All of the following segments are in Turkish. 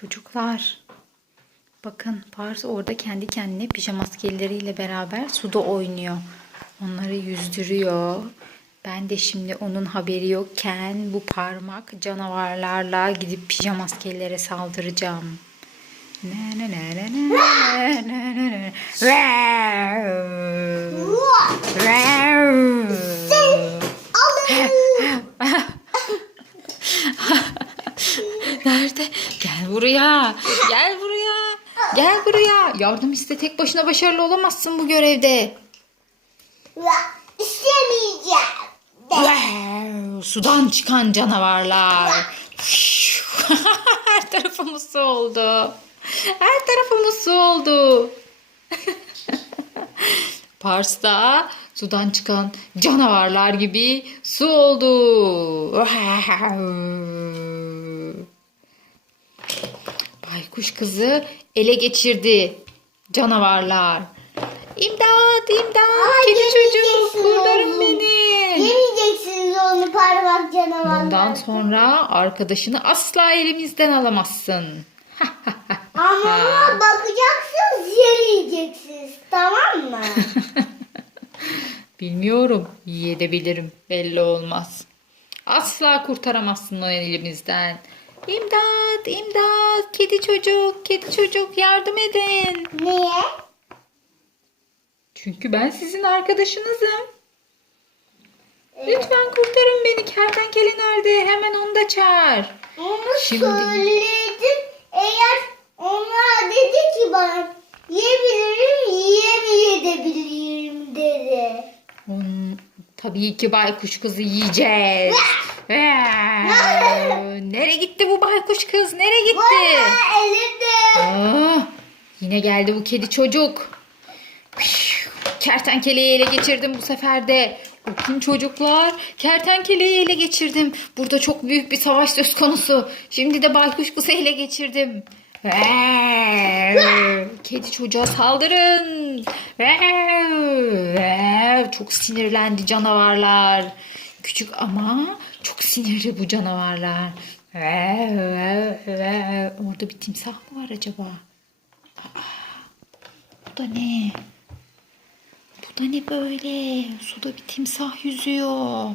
Çocuklar. Bakın Pars orada kendi kendine pijama maskeleriyle beraber suda oynuyor. Onları yüzdürüyor. Ben de şimdi onun haberi yokken bu parmak canavarlarla gidip pijama maskelere saldıracağım. Ne ne ne ne ne ne ne ne ne. Nerede? Gel buraya. Gel buraya. Gel buraya. Yardım iste tek başına başarılı olamazsın bu görevde. İstemeyeceğim. Wow, Sudan çıkan canavarlar. Her tarafımız su oldu. Her tarafımız su oldu. Pars'ta sudan çıkan canavarlar gibi su oldu. Baykuş kızı ele geçirdi canavarlar. İmdat, imdat, Ay, kedi yemeyeceksin kurtarın beni. Yemeyeceksiniz onu parmak canavarlar. Bundan sonra arkadaşını asla elimizden alamazsın. Ama bakacaksınız yemeyeceksiniz tamam mı? Bilmiyorum, yiyebilirim, belli olmaz. Asla kurtaramazsın onu elimizden. İmdat, imdat, kedi çocuk, kedi çocuk yardım edin. Niye? Çünkü ben sizin arkadaşınızım. Lütfen kurtarın beni. Kertenkele nerede? Hemen onu da çağır. Onu Şimdi- söyledim. Eğer onlar dedi ki bana yiyebilirim, yiyemeyebilirim dedi. Onun, tabii ki baykuş kızı yiyeceğiz. Ee, Nereye gitti bu baykuş kız? Nereye gitti? Elimde. Aa, yine geldi bu kedi çocuk. Kertenkeleyi ele geçirdim bu sefer de. Bakın çocuklar kertenkeleyi ele geçirdim. Burada çok büyük bir savaş söz konusu. Şimdi de baykuş kızı ele geçirdim. Kedi çocuğa saldırın. Çok sinirlendi canavarlar. Küçük ama çok sinirli bu canavarlar. Orada bir timsah mı var acaba? Aa, bu da ne? Bu da ne böyle? Suda bir timsah yüzüyor.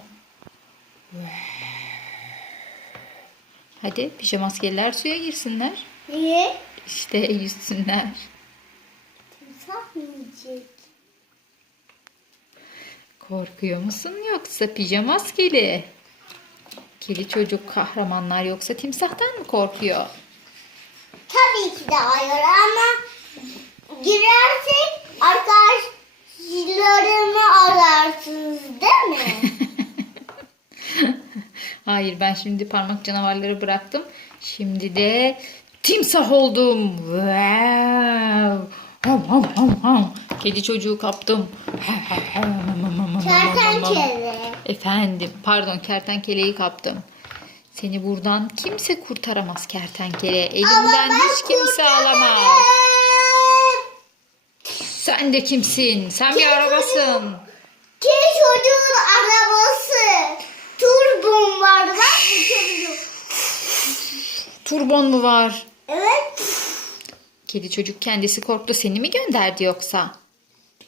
Hadi pijama askeriler suya girsinler. Niye? İşte yüzsünler. Timsah mı yiyecek? Korkuyor musun yoksa pijama askeri? Kedi çocuk kahramanlar yoksa timsahtan mı korkuyor? Tabii ki de hayır ama girersek arkadaşlarımı ararsınız değil mi? Hayır ben şimdi parmak canavarları bıraktım. Şimdi de timsah oldum. Wow. Ham, ham, ham, ham. Kedi çocuğu kaptım. Kertenkele. Efendim pardon kertenkeleyi kaptım. Seni buradan kimse kurtaramaz kertenkele. Elimden hiç kimse alamaz. Sen de kimsin? Sen bir arabasın. Kedi çocuğun arabası. Turbom var çocuk. Turbon mu var? Evet. Kedi çocuk kendisi korktu. Seni mi gönderdi yoksa?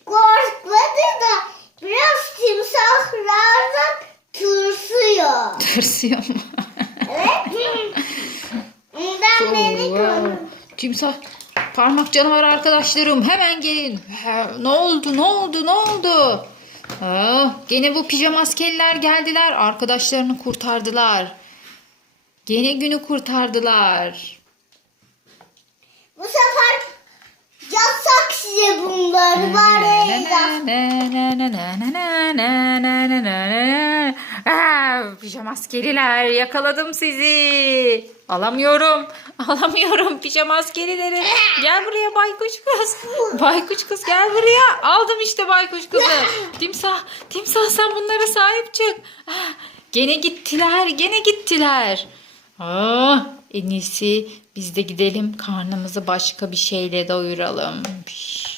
Korkmadı da biraz timsahlardan tırsıyor. Tırsıyor mu? Evet. Ondan beni korkuyor. Timsah parmak canavar arkadaşlarım hemen gelin. Ha, Ne oldu ne oldu ne oldu? Ah, gene bu pijama askeriler geldiler arkadaşlarını kurtardılar. Gene günü kurtardılar. Bu sefer yasak size bunları var ya. Pijama askeriler yakaladım sizi. Alamıyorum. Alamıyorum pijama askerileri. Gel buraya baykuş kız. Baykuş kız gel buraya. Aldım işte baykuş kızı. Timsah, timsah sen bunlara sahip çık. Ah, Gene gittiler, gene gittiler. Aa, en iyisi biz de gidelim karnımızı başka bir şeyle doyuralım. Piş.